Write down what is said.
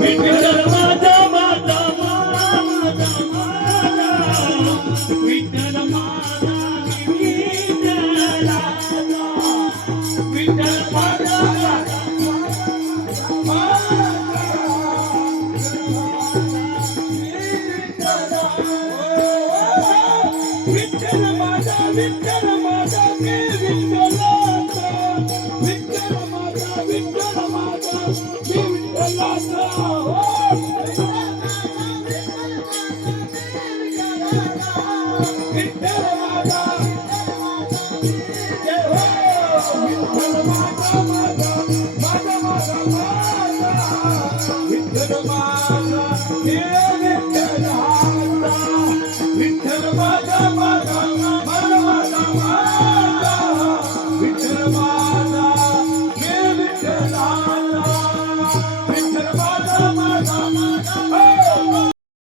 विठ्ठल माझा माझा माझा माझा विठ्ठल माझा विठ्ठल माझा विठ्ठल माझा विठ्ठल माझा मी विठ्ठलाचा विठ्ठल माझा विठ्ठल माझा मी विठ्ठलाचा विठ्ठल माझा विठ्ठल माझा माझा माझा माझा माझा विठ्ठल माझा